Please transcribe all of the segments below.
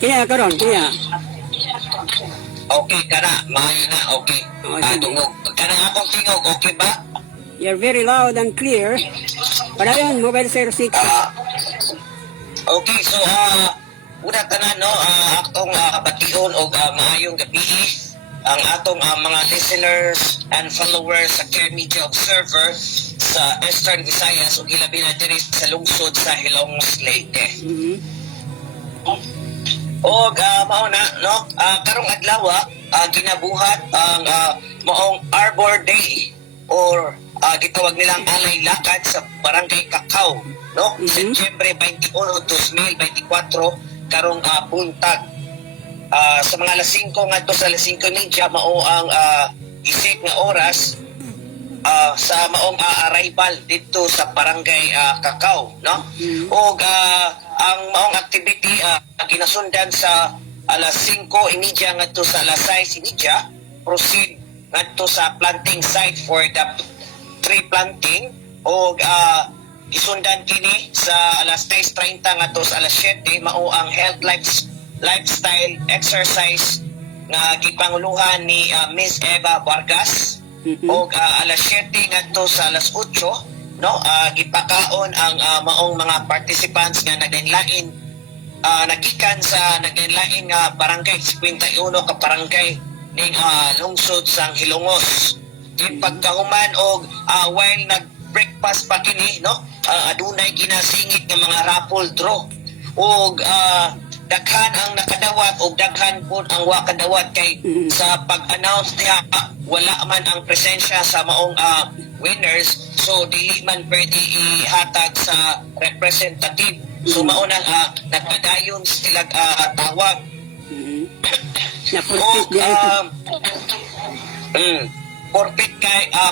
Kaya karon, kaya. Okay kana, maayo na, okay. Sige. Tungog. Kanang akong tingog, okay ba? You're very loud and clear. Padayon, mobile 06. Okay, so una tanan no, atong bation og maayong gabi ang atong mga listeners and followers sa Care Media Observer sa Eastern Visayas ug ilabi na diri sa lungsod sa Hilongos Leyte. Og mao na no, karong adlaw ginabuhat ang maong Arbor Day or gitawag nilang Alay Lakad sa Barangay Cacao, no? Setyembre 21, 2024 karong buntag. Sa mga alas 5 ngadto sa alas 5:30 mao ang isip nga oras sa maong arrival dito sa Barangay Cacao, no? Og ang maong activity ginasundan sa alas 5:30 ngadto sa alas 6:30, proceed ngadto sa planting site for the tree planting og gisundan kini sa alas 6:30 ngadto sa alas 7 mao ang health lifestyle exercise nga gipanguluhan ni Miss Eva Vargas. Og alas 7 ngadto sa alas 8 no, gipakaon ang maong mga participants nga naglain nagikan sa naglain nga barangay 51 ka barangay ning lungsod sang Hilongos. Di pagkahuman og while nag-breakfast pa kini no, adunay ginasingit nga mga raffle draw og daghan ang nakadawat og daghan pud ang wa kadawat kay sa pag-announce niya wala man ang presensya sa maong winners, so dili man pwede ihatag sa representative. So mao nang nagpadayon sila tawag.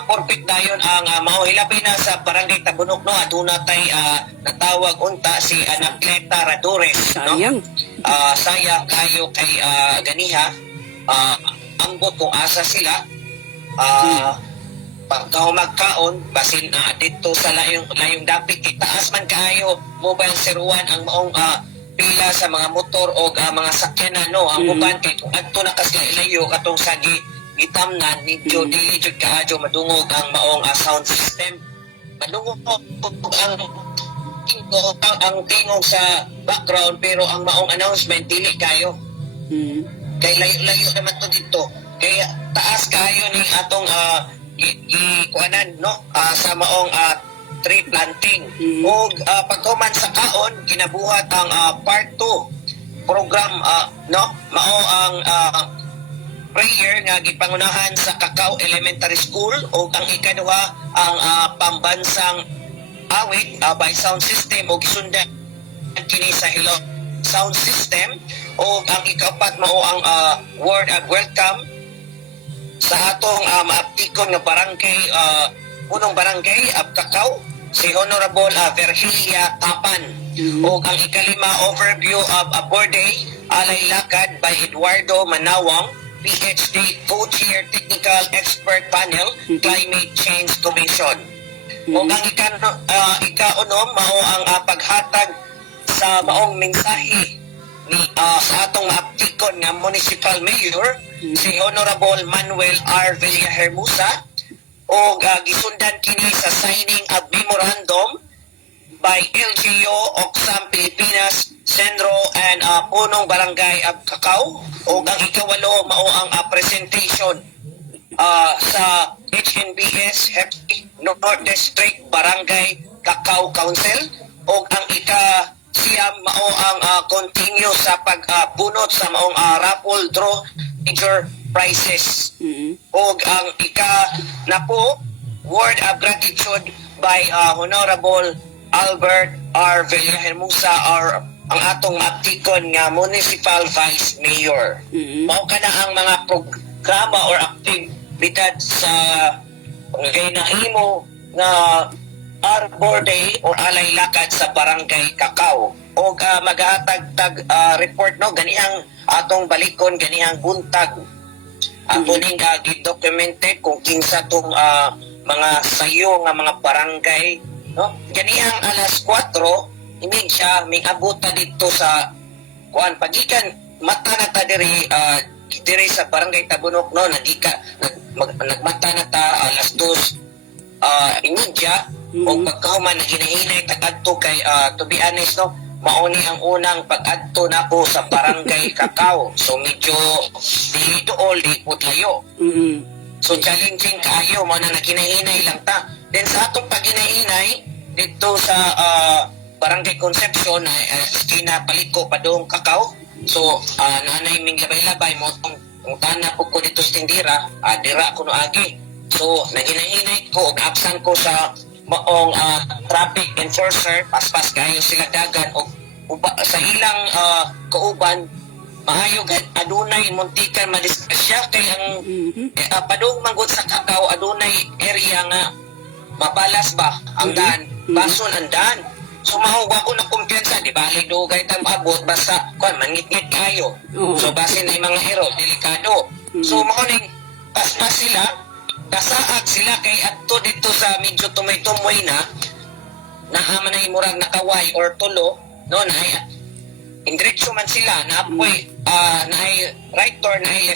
Porpit dayon ang mao hilabi na sa barangay Tabunok no, aduna tay natawag unta si Anakleta Radores no. Sayang kayo kay ganiha ambot kung asa sila pagkahumagkaon basin dito sa layong dapit itaas man kayo mobile 01 ang maong pila sa mga motor o mga sakyanan no, ang uban kay kung adto na kasi ilayo katong sa gitamnan medyo dili jud kaadyo madungog ang maong sound system, madungog ang tingog sa background pero ang maong announcement dili kayo kay layo naman to dito kay taas kayo ni atong kuanan no, sa maong tree planting. Og paghuman sa kaon ginabuhat ang part 2 program no, mao ang prayer nga gipangunahan sa Cacao Elementary School o ang ikaduha ang pambansang awit by sound system o gisundan kini sa Hello sound system o ang ikapat mao ang word of welcome sa atong maaptikon nga barangay punong barangay of Cacao si Honorable Virgilia Tapan o ang ikalima overview of Arbor Day Alay Lakad by Eduardo Manawang PhD, Co-Chair Technical Expert Panel, Climate Change Commission. O ang ikaunom, mao ang paghatag sa maong mensahe ni sa atong maaptikon nga Municipal Mayor, si Honorable Manuel R. Villahermosa, o gisundan kini sa signing of memorandum by LGU Oksam Pilipinas, Senro and Punong Barangay of Cacao. O ang ikawalo mao ang presentation sa HNBS Happy North District Barangay Cacao Council. O ang siyam mao ang continue sa pagbunot sa maong raffle draw major prizes. O ang na po word of gratitude by Honorable Albert R. Villahermosa or ang atong maaptikon nga Municipal Vice Mayor. Mao kana ang mga programa or aktibidad sa ginahimo nga Arbor Day or Alay Lakad sa Barangay Cacao. O magahatag report no ganihang atong balikon ganihang buntag. Ato ning gi-documented kung kinsa tong mga sayo nga mga barangay no, ganihang alas 4 imig siya may abot na dito sa kuan pagikan mata na ta diri sa barangay Tabunok no nagmata na ta alas 2 inidya o pagkahuman hinahinay ta kadto kay to be honest no mauni ang unang pag-adto nako sa barangay Kakao. So medyo di dool di putlayo. So challenging kayo mo na naginahinay lang ta. Then sa atong paginahinay dito sa Barangay Concepcion na esquina Paliko Padong Kakao. So nanay ming labay-labay mo tong tana po ko dito sa tindira, dira ko no agi. So naginahinay ko og absent ko sa maong traffic enforcer, paspas kayo sila dagan o sa ilang kauban maayo adunay muntikan madiskasya kay ang padung manggod sa Kakao adunay area nga mabalas ba ang daan bason ang daan so mahuwa ko na kumpiyansa di ba dugay tang maabot basta kuan mangit-ngit kayo so basin ay mga hero delikado so mao ning paspas sila kasaag sila kay adto dito sa medyo tumoy-tumoy na naaman na imurag nakaway or tulo no naay indiretso man sila naapoy naay right turn naay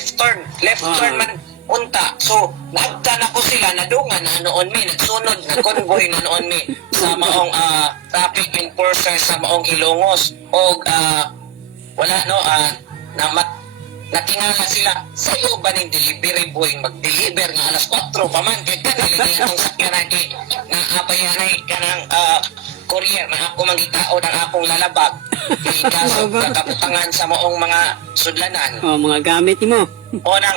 left turn man unta so naagta na ko sila nadungan na noon mi nagsunod na convoy na noon mi sa maong traffic enforcer sa maong Hilongos og wala no natingala sila sa'yo ba ning delivery boy mag-deliver nga alas 4 pa man kaya kanilagay itong sakyan natin na abayanay ka ng courier na ako mangitaod ang akong lalabag kay kaso kakaputangan sa maong mga sudlanan mga gamit mo o nang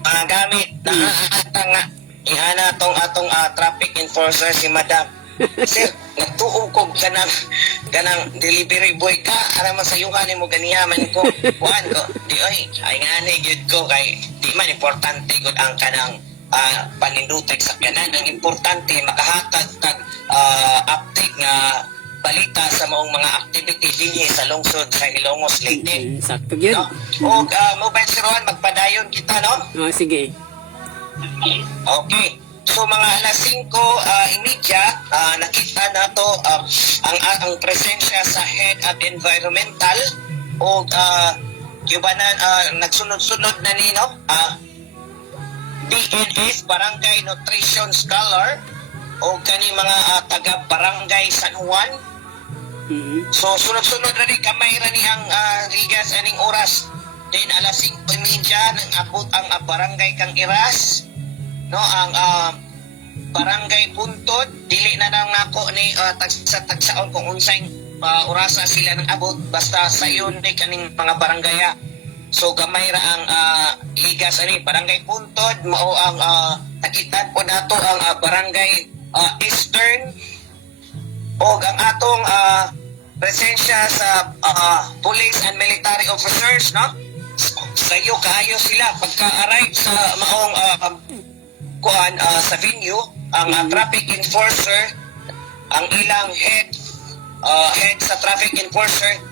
mga gamit na aatang nga ihana atong traffic enforcer si madam sir nagtuog ko ganang delivery boy ka ara man sayuhan mo ganiyaman ko kuan ko di ay ngani gyud ko kay di man importante gud ang kanang panindutay sa kanan ang importante makahatag kag update nga balita sa maong mga activity dinhi sa lungsod sa Ilongos Leyte sakto gyud og mobile siruan magpadayon kita no sige okay. So mga alas 5 imidya, nakita na to ang presensya sa Head of Environmental o nagsunod-sunod na nino BNS Barangay Nutrition Scholar o kani mga taga Barangay San Juan. So sunod-sunod na rin kamay ra ni ang rigas aning oras. Then alas 5 imidya nang abot ang Barangay Kang Iras. No ang barangay Puntod dili na nang nako ni tagsaon kung unsay orasa sila nang abot basta sayon ni kaning mga barangaya so gamay ra ang ligas ani barangay Puntod mao ang nakitan po nato ang barangay Eastern og ang atong presensya sa police and military officers no sayo kaayo sila pagka-arrive sa maong sa venue ang traffic enforcer ang ilang head sa traffic enforcer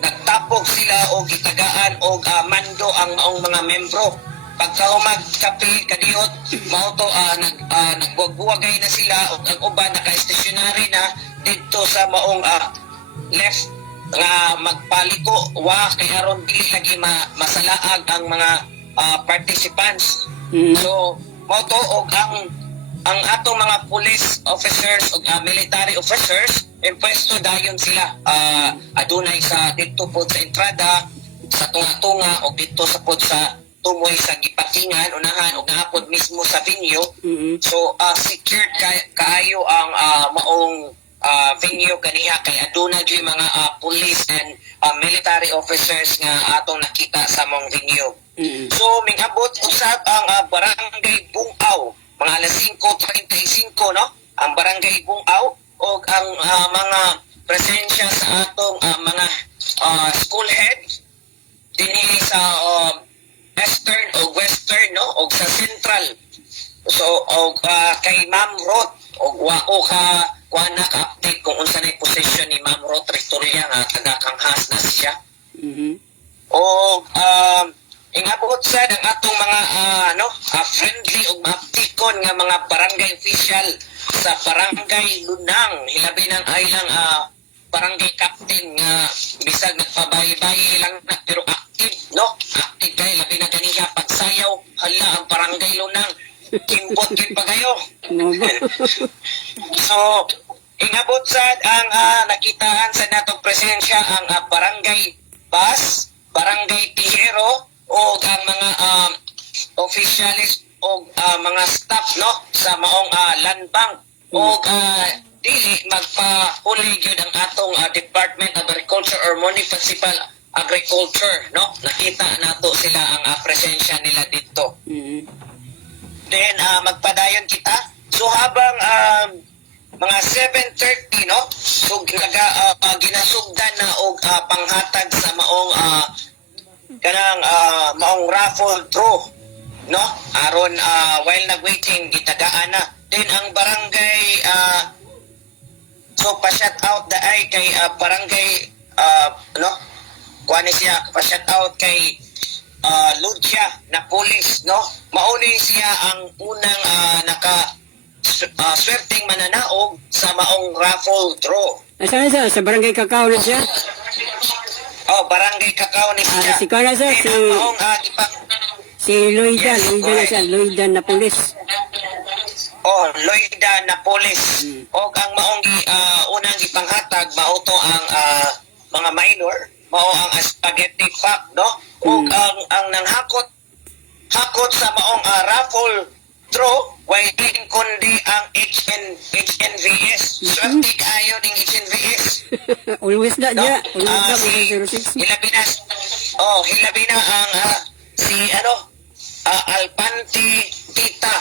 nagtapog sila o gitagaan o mando ang maong mga membro pagkahumag kapi kadiyot mao to nagbuwagay na sila o ang uban naka-stationary na dito sa maong left nga magpaliko kay aron dili lagi masalaag ang mga participants so moto og ang atong mga police officers o military officers impuesto dayon sila adunay sa dito po sa entrada sa tunga-tunga o dito sa pod sa tumoy sa gipatingan unahan o nahapod mismo sa venue so secured kaayo ang maong venue kaniya kay aduna gyud mga police and military officers nga atong nakita sa mong venue. So mingabot usab ang barangay Bungaw mga alas 5:35 no ang barangay Bungaw o ang mga presensya sa atong mga school heads dinhi sa Eastern o Western no o sa Central so og kay Ma'am Roth og wao ka kuana ka update kung unsa na position ni Ma'am Roth Rectoria nga taga Kanghas na siya o ingabot sa ang atong mga friendly o maptikon nga mga barangay official sa barangay Lunang hilabi ng ilang barangay captain nga bisag nagpabayi-bayi lang na pero active, no? Active kay labi na ganiya pagsayaw. Hala ang barangay lunang kimpot gid pa kayo. So ingabot sad ang nakitaan sa natong presensya ang barangay bus, barangay tihero o ang mga officialis o mga staff no sa maong land bank o dili magpahuli gyud ang atong Department of Agriculture or Municipal Agriculture no nakita nato sila ang presensya nila dito. Then magpadayon kita so habang mga 7:30 no so ginasugdan na og panghatag sa maong kanang maong raffle draw no aron while nag-waiting gitagaan na then ang barangay so pa-shout out the ay kay barangay no kuani siya pa-shout out kay Lucia na police no mauni siya ang unang swerteng mananaog sa maong raffle draw. Saan siya? Sa barangay Kakao na siya? Barangay Kakao ni siya. Si Kana siya, si Loida, yes, Loida na siya, Loida na police. Loida na police. O ang maong unang ipanghatag, mauto ang mga minor, mao ang spaghetti pack, no? O ang nanghakot sa maong raffle draw, waiting kundi ang HNVS. Swerte kayo ng HNVS. Always na No? niya. Always na, Si 06. hilabi na ang si Alpanti Tita.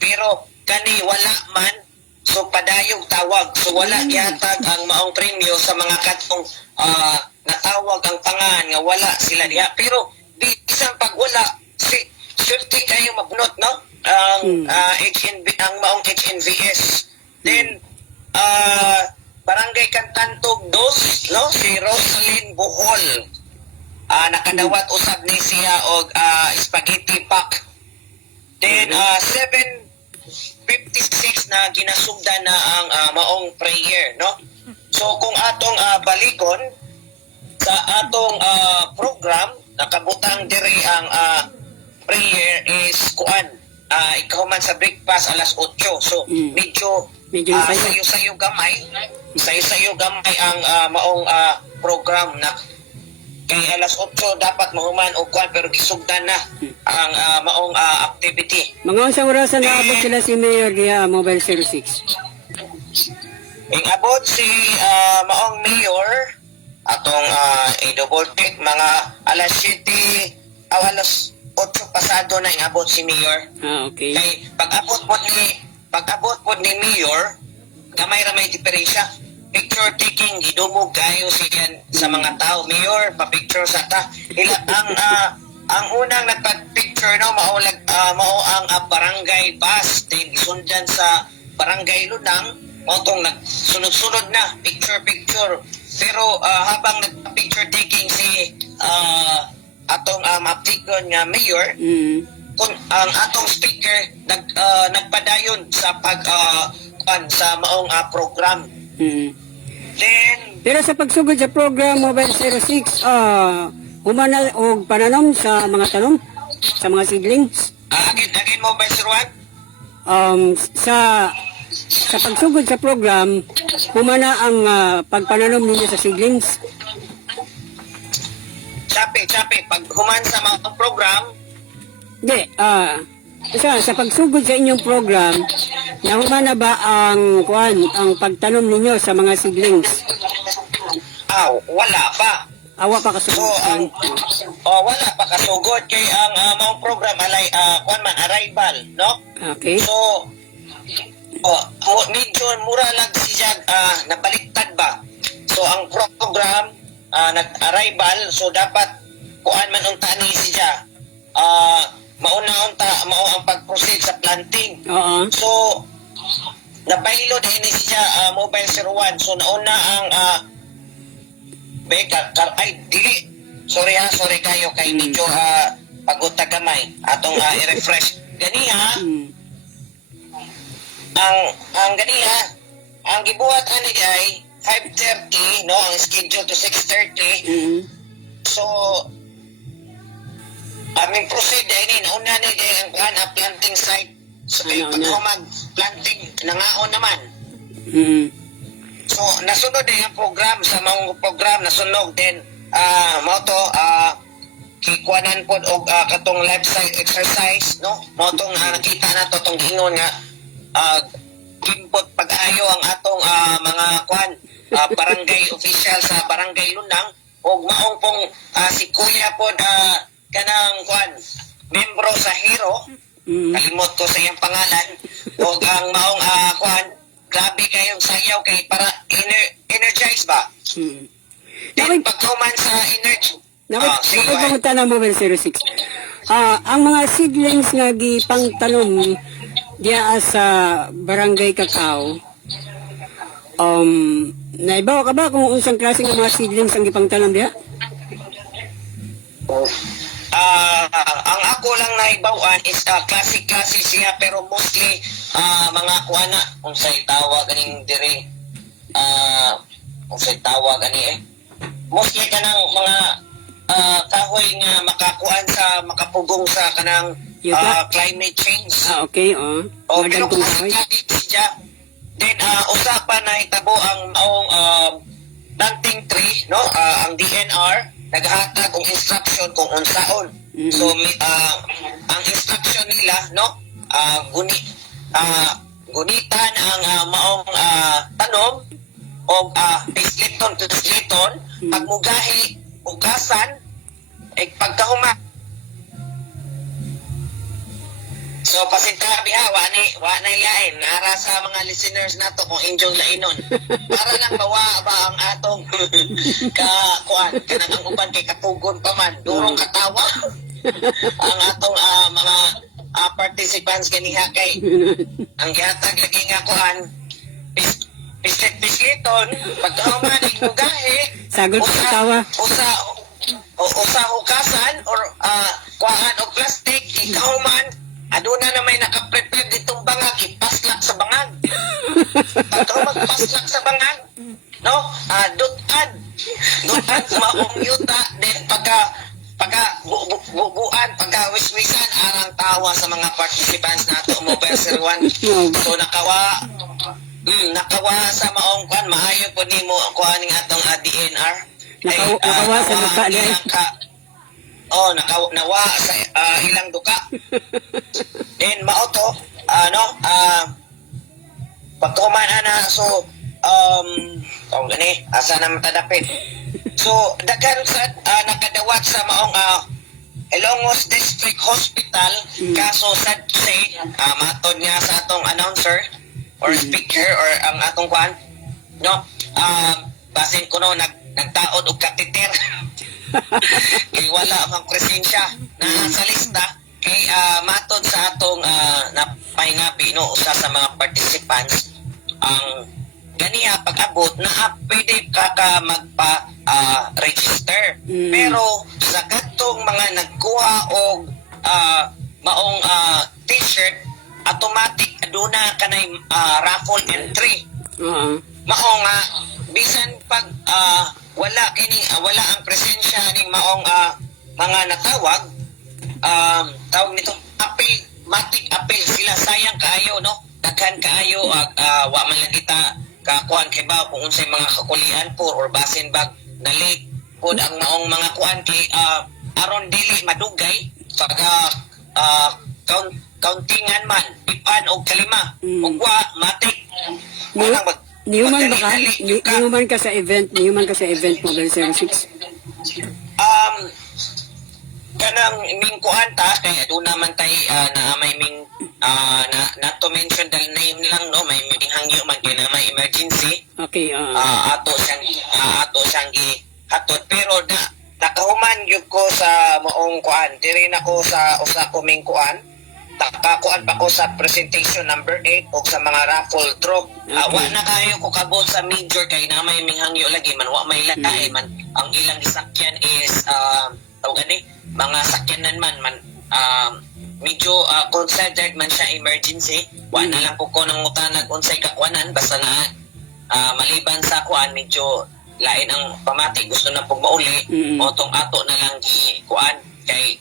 Pero kani wala man so padayog tawag. So wala yatag ang maong premyo sa mga katong natawag ang pangan nga wala sila diha. Pero di isang pag wala swerte kayo mabunot no? Ang ang maong HNVS. Then Barangay Cantantog 2 no si Rosalyn Bohol nakadawat usab ni siya og spaghetti pack. Then 7:56 na ginasugdan na ang maong prayer no. So kung atong baligon sa atong program nakabutang diri ang prayer is kuan ikaw man sa breakfast alas 8. So medyo sayo-sayo gamay. Sayo-sayo gamay ang maong program na kay alas 8 dapat mahuman og kuan pero gisugdan na ang maong activity. Mga unsang orasan na abot sila si Mayor diha Mobile 06. Ingabot si maong mayor atong i-double check mga alas 7 o alas 8 pasado na ingabot si mayor. Okay. Kay pag-abot po ni mayor gamay ra may diferensya. Picture taking gidumog kayo siya sa mga tao. Mayor, pa-picture sa ta. Ang unang nagpag-picture no mao ang barangay bus then gisundan sa barangay Lunang mao tong nagsunod-sunod na picture. Pero habang nagpa-picture taking si atong maptikon nga mayor kung ang atong speaker nagpadayon sa sa maong program. Then Pero sa pagsugod sa program Mobile 06, humana og pananom sa mga tanom, sa mga seedlings. again mobile sir Sa pagsugod sa program, humana ang pagpananom ninyo sa seedlings. Chapi pag human sa mga program Hindi, sa pagsugod sa inyong program, nahumana ba ang pagtanom ninyo sa mga seedlings? wala pa. Awa pa kasugod. So wala pa kasugod kay ang mga program alay arrival no. Okay. So medyo mura lang siya nabaliktad ba. So ang program nag-arrival so dapat kuan man unta ni siya mao ang pag-proceed sa planting. Oo. So nabaylo din ni siya mobile 01 so nauna ang dili sorry kayo kay medyo pagod ta gamay atong i-refresh ganiha ang ganiha ang gibuhat ani ay 5:30, no, ang schedule to 6:30. So, aming proceed din, una ni din ang planting site. So, kayo pag mag-planting, nangaon naman. So, nasunod din ang program, sa mga program, nasunod din, mo to, kikuanan po o katong lifestyle exercise, no? Mo tong nakita na to, tong gingon nga, kimpot pag-ayo ang atong mga barangay official sa barangay Lunang, o maong pong si Kuya po, kanang membro sa Hero, kalimot ko sa iyang pangalan, o ang maong grabe kayong sayaw kay para energize ba? Then pagkuman sa energy. Nakipamunta na mo, 06. Ang mga seedlings nga gipang tanom diya sa Barangay Cacao, naibaw ka ba kung unsang klase ng mga seedlings ang gipang tanom diya? Ang ako lang naibawan is classic siya, pero mostly mga kuana unsay tawag ganing dire, unsay tawag ani mostly kanang mga kahoy nga makakuan sa makapugong sa kanang climate change. Okay, pero classic siya. Then usapan na itabo ang maong planting tree, no, ang DNR naghatag og instruction kung unsaon. So ang instruction nila, no, gunitan ang maong tanom og pisliton pagmugahi ugasan pagkahuma. So pasinta biha wa na ilain nara sa mga listeners nato kung enjoy lainon para lang bawa ba ang atong kanang ang uban kay katugon pa man durong katawa ang atong mga participants kaniha kay ang gihatag lagi nga pislit-pisliton pagkahuma igmugahi sagot sa tawa usa hukasan or kuhaan og plastic ikahuman aduna na may nakaprepare ditong bangag ipaslak sa bangag pagka magpaslak sa bangag, no, dutan maong yuta then pagka bubuan pagka wiswisan arang tawa sa mga participants nato mobile 01. So nakawa sa maong maayo po nimo ang kuhaning atong DNR nakawa sa duka niya nawa sa ilang duka. Then mao to pagkuman na so gani asa na matadapit. So daghan sa nakadawat sa maong Ilongos District Hospital kaso sad to say matod niya sa atong announcer or speaker or ang atong basin ko nagtaod og kateter kay wala ang presensya na sa lista kay matod sa atong napahingabi no usa sa mga participants ang ganiya pag-abot na pwede ka magpa-register pero sa katong mga nagkuha og maong t-shirt automatic aduna kanay raffle entry. Mao nga bisan pag wala ang presensya ning maong mga natawag tawag nito matic appeal sila sayang kaayo no daghan kaayo wa man lang kita kakuan kay ba kung unsay mga kakulian po or basin bag na late pod ang maong mga kuan kay aron dili madugay pagka countingan man ipan og kalima ug wa matik Niyuman ka sa event Mobile 06? Kanang ming kuanta kay aduna man tay na may ming not to mention the name lang no may ming hangyo man kay na may emergency. Okay. Ato siyang gihatod pero nakahuman gyud ko sa maong kuan diri na ko sa usa ko ming kuan takakuan pa ko sa presentation number 8 o sa mga raffle draw. Wa na kayo ko kabot sa major kay na may minghangyo lagi man wa may latay man ang ilang gisakyan is mga sakyanan man medyo considered man siya emergency. Wa na lang po ko nang utanag unsay kakuanan basta na maliban sa kuan medyo lain ang pamati gusto na pug mauli o tong ato na lang gi kuan kay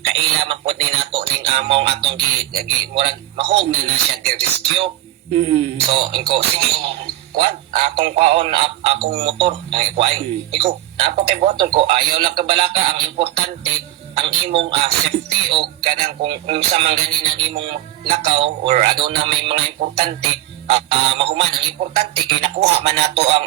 kaila man pud ni nato ning among atong gi murag mahog na siya gi rescue. So inko sige kuan akong kwaon akong motor ay kuay iko napo kay buhaton ko ayaw lang kabalaka ang importante ang imong safety o kanang kung unsa man ganin ang imong lakaw or aduna may mga importante mahuman ang importante kay nakuha man nato ang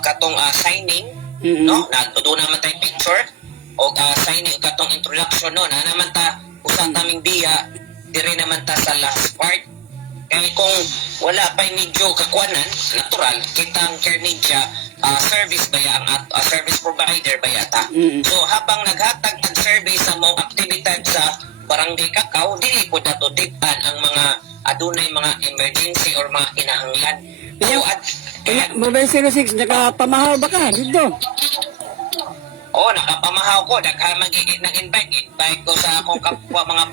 katong signing no doon naman tayo picture o signing katong introduction no na naman ta usa taming biya diri naman ta sa last part kaya kung wala pa medyo kakuanan, natural, kitang Care Media service ba ang service provider ba yata. So habang naghatag ng service sa mga aktibidad sa Barangay Cacao, dili po natutipan ang mga adunay mga emergency or mga kinahanglan. So, Mobile 06, nakapamahaw ba ka dito? Nakapamahaw ko. Nag-invite ko sa akong kapwa mga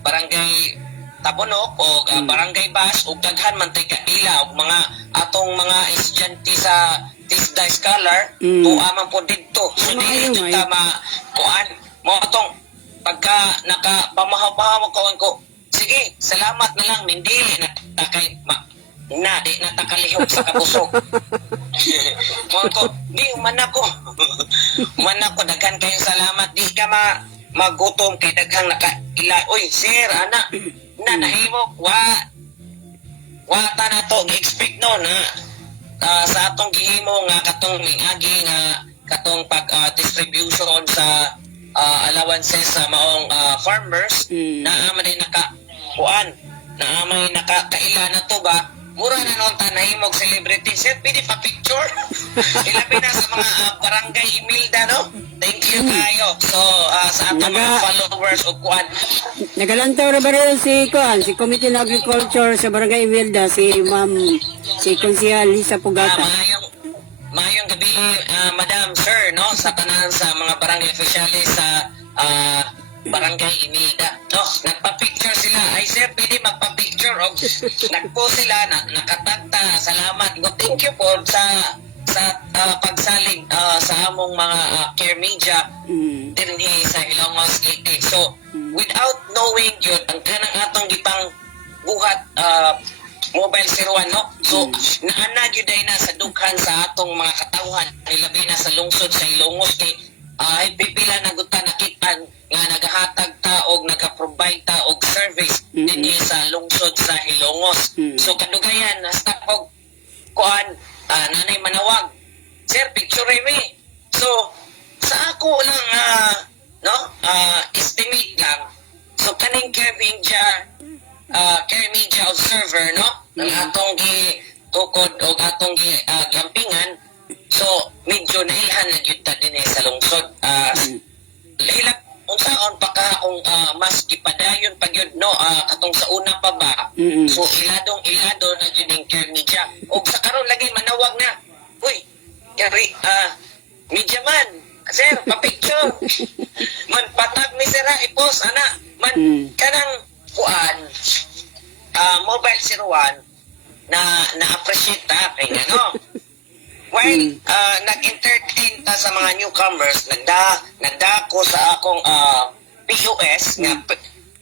barangay Tabunok o barangay Bas o daghan man tay kaila o mga atong mga estudyante sa TISDA Scholar tuaman po dito. So dili ito tama kuan mo atong pagka nakapamahaw-pahaw ko. Sige, salamat na lang hindi na takay di natakalihok sa kabusog. Mo ko di man ako daghan kayo salamat di ka magutom kay daghang nakaila. Oy sir ana na nahimok wata na to gi-expect no na sa atong gihimo nga katong agi nga katong pag distribution sa allowances sa maong farmers na amay nakakaila na to ba mura na noon tanahimog celebrity set pwede pa picture ilabi na sa mga barangay Imelda no thank you kayo so sa atong mga followers o kuan nagalantaw ra ba rin si Committee on Agriculture sa Barangay Imelda si Konsehal Lisa Pugata. Mayong gabi Madam Sir no sa tanan sa mga barangay officials sa Barangay Imelda no nagpa-picture sila ay sir pwede magpa-picture o nagpo sila nakatagta salamat go thank you po sa pagsalig sa among mga Care Media dinhi sa Ilongos City. So without knowing yun ang kanang atong gipang buhat Mobile 01 no so naana gyud na sa dughan sa atong mga katawhan ilabi na sa lungsod sa Ilongos kay ay pipila na gud ta nakitaan nga nagahatag ta og nagaprovide ta og service dinhi sa lungsod sa Ilongos. So kadugayan nasta og kuan nanay manawag sir picture me so sa ako lang estimate lang so kaning Care Media observer no ang atong tukod o atong gampingan so medyo nailhan na gyud ta dinhi sa lungsod hilap unsaon pa ka kung mas gipadayon pa gyud no katong sa una pa ba so ilado na gyud ning Care Media og sa karon lagi manawag na uy kari media man sir pa-picture man patag ni sira i-post ana man kanang kuan Mobile 01 na appreciate ta kay ano while nag-entertain ta sa mga newcomers nagdako sa akong POS nga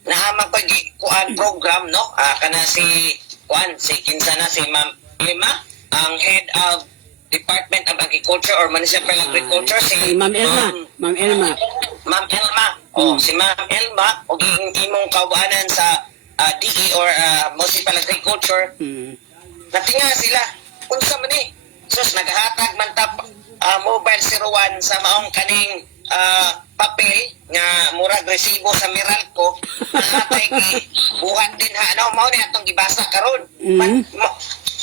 nahamang pag-kuan program no kana si kinsa na si Ma'am Emma ang head of Department of Agriculture or Municipal Agriculture si Ma'am Elma si Ma'am Elma og imong kawanan sa DE or Municipal Agriculture natinga sila unsa man ni sus naghatag man ta Mobile 01 sa maong kaning papel nga murag resibo sa Meralco natay buhat din mao ni atong gibasa karon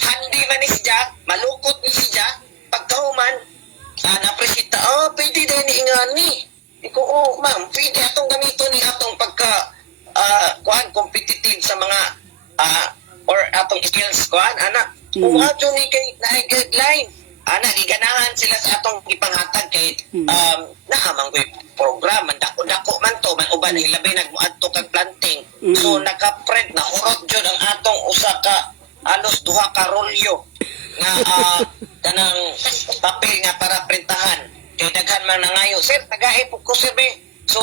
handi man ni siya malukot ni siya pagkahuman na-appreciate pwede din ingani iko ma'am pwede atong gamito ni atong pagka competitive sa mga or atong skills anak uwato ni kay na guideline iganahan sila sa atong ipanghatag kay naamang program man dako man to man uban ilabi nagmuadto kag planting so naka-print na hurot jud ang atong usa ka alos duha ka rolyo nga kanang papel nga para printahan kay daghan man nangayo sir tagahi po ko sir be so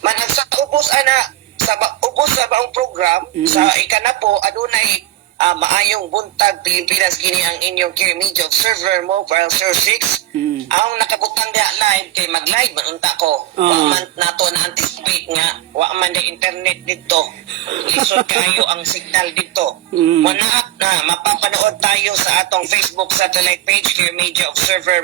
manang sa ubos ana sa ubos sa baong program sa ikana po adunay maayong buntag Pilipinas kini ang inyong Care Media Observer Mobile 06 ang nakabutang diha live kay mag-live man unta ko wa man nato na anticipate nga wa man na internet dito lisod kayo ang signal dito manaat na mapapanood tayo sa atong Facebook satellite page Care Media Observer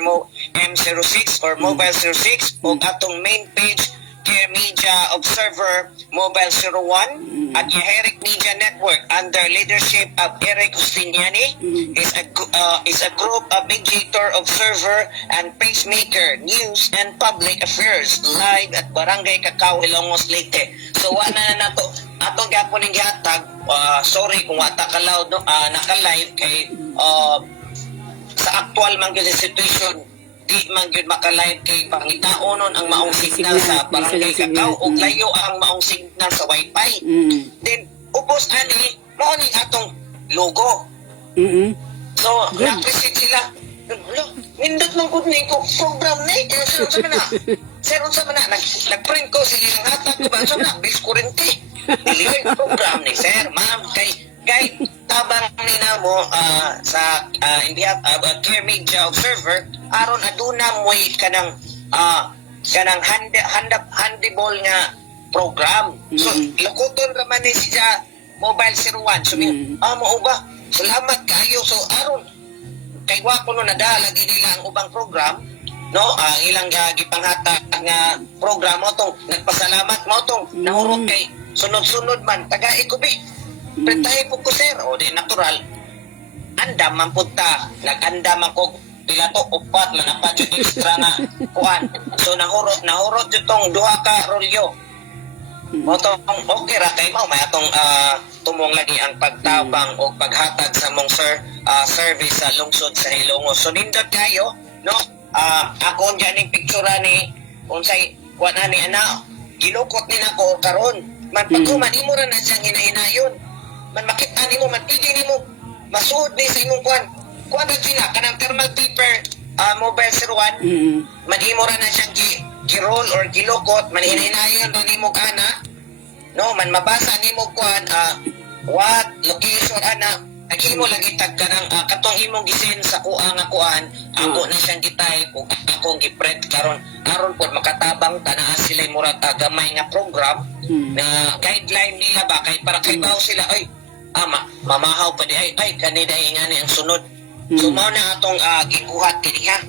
M06 or Mobile 06 o atong main page Care Media Observer Mobile 01 at Yeheric Media Network under leadership of Eric Justiniani is a group of mediator, observer, and pacemaker, news and public affairs live at Barangay Cacao, Ilongos, Leyte. So wala na nato atong gapon ning gihatag sorry kung wata ka loud no naka-live kay sa actual man gyud situation di man gyud maka-live kay pangitaonon ang maong signal sa Barangay Cacao ug layo ang maong signal sa wifi. Then ubos ani mao ning atong logo. So na-appreciate sila. Nindot ng good ning ko program ni sir sa mana. Sir unsa man nag-print ko sige hatag ko ba sa na bis kurente. Dili program ni sir ma'am kay tabang nina mo sa in behalf of Care Media Observer aron aduna mo'y kanang handable nga program. So lukuton ra man ni siya Mobile 01 so mo ba salamat kayo so aron kay wa ko no nadala gid nila ang ubang program no ang ilang gipanghatag nga program mo tong nagpasalamat mo tong nahurot kay sunod-sunod man taga ikubi printahin po ko sir o di natural andam man punta nag-andam ako pila to upat man apa jud extra na kuan so nahurot jud tong duha ka rolyo mo tong okay ra kay mao may atong tumong lagi ang pagtabang o paghatag sa mong service sa lungsod sa Ilongos so nindot kayo no ako diyan ning picture ni unsay kuan ani ana gilukot ni nako karon man pagkuman imo ra na siyang hinahinayon man makita nimo man pili nimo masuod ni sa imong kuan na sila kanang thermal paper Mobile 01 man imo ra na siyang gi-roll or gilukot man hinahinayon ro nimo kana no man mabasa nimo kuan what location ana agi mo lagi tag kanang katong imong gisin sa kuan nga kuan ako na siyang gitay kung akong giprint karon pod makatabang tanaa sila murag gamay nga program na guideline nila ba kay para kay bawo sila ay mamahaw pa di ay kanina ingani ang sunod so mao na atong gikuhat kini ha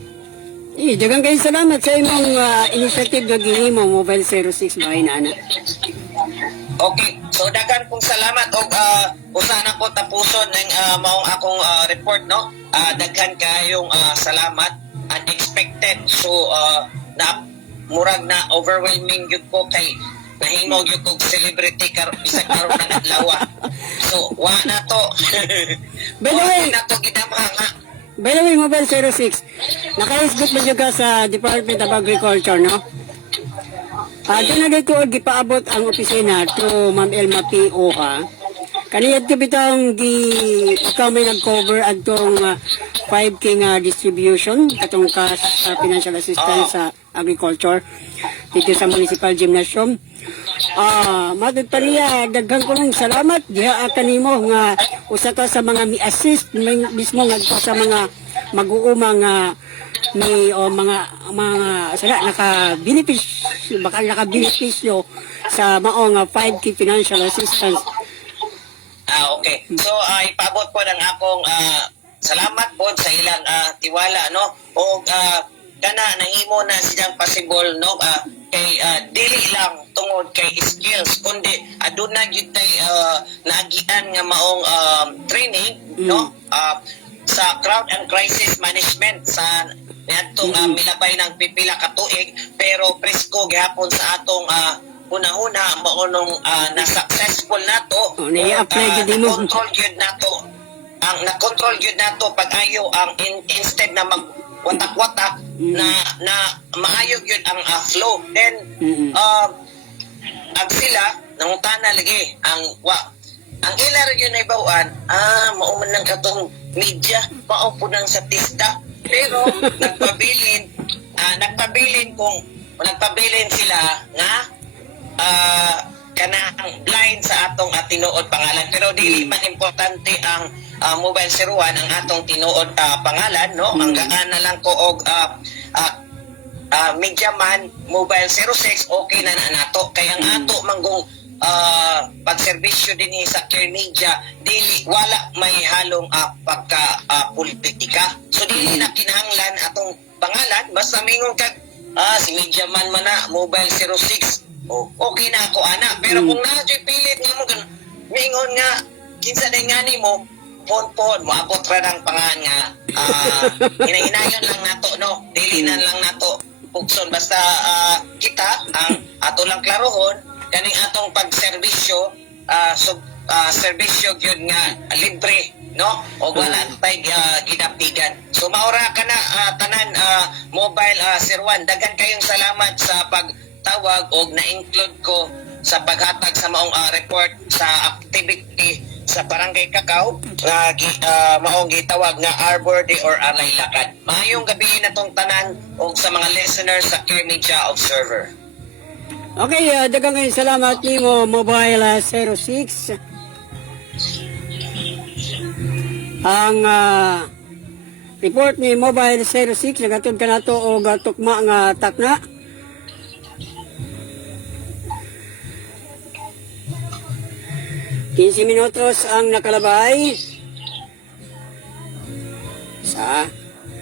daghang kayo salamat sa imong initiative nga gihimo Mobile 06 bahay na ana. Okay, so daghan kong salamat og usahan ko tapuson ng maong akong report no. Daghan kayong salamat unexpected so na murag na overwhelming gyud ko kay nahimo gyud kog celebrity bisag karon na naglawa. So wa na to. By the way, na to gidamang ha. By the way, Mobile 06, naka-isgot ba ka sa Department of Agriculture, no? Doon na dito gipaabot ang opisina to Ma'am Elma P.O. ha. Kaniyat ka bitang ikaw may nag-cover atong 5K nga distribution, atong cash financial assistance sa agriculture dito sa Municipal Gymnasium. Matod pa niya, daghang ko ng salamat. Diha kanimo nga usa ka sa mga mi-assist mismo nga sa mga mag-uumang may mga sala naka-benepisyo sa maong 5K financial assistance. Okay. So ipaabot po ng akong salamat po sa ilang tiwala no o kana nahimo na silang possible no kay dili lang tungod kay skills kundi aduna gyud tay naagian nga maong training no sa crowd and crisis management sa niadtong milabay ng pipila ka tuig pero presko gihapon sa atong una-una maunong na-successful nato na-apply gyud mo control gyud nato ang na-control gyud nato pag-ayo ang instead na mag-watak-watak na maayo gyud ang flow then ag sila nangutana lagi ang ang ilar yun ay bawaan, mauman lang katong media, maupo ng sa tista. Pero nagpabilin sila nga kanang blind sa atong tinuod pangalan. Pero dili man importante ang mobile 01 ang atong tinuod pangalan, no? Ang gaan na lang ko og Media Man Mobile 06 okay na nato. Kaya ang ato manggong pagserbisyo din sa Care Media dili wala may halong pagka politika. So dili na kinahanglan atong pangalan basta mingon kag si Media Man man na Mobile 06. Okay na ako ana. Pero kung nadyo'y pilit nga mo mingon nga kinsa day nga nimo pon moabot ra ng pangan nga hinahinayon lang nato, no? Dili na lang nato pugson basta kita ang ato lang klarohon kaning atong pagserbisyo serbisyo gyud nga libre, no? O wala tay gidaptigan. So maura ka na tanan mobile Sir Juan, daghan kayong salamat sa pagtawag og na-include ko sa paghatag sa maong report sa activity sa Barangay Cacao nga maong gitawag nga Arbor Day or Alay Lakad. Maayong gabi na tong tanan o sa mga listeners sa Care Media Observer. Okay, daghang kayong salamat nimo Mobile 06. Ang report ni Mobile 06 nagatod ka nato og tukma nga takna. Minutos ang nakalabay sa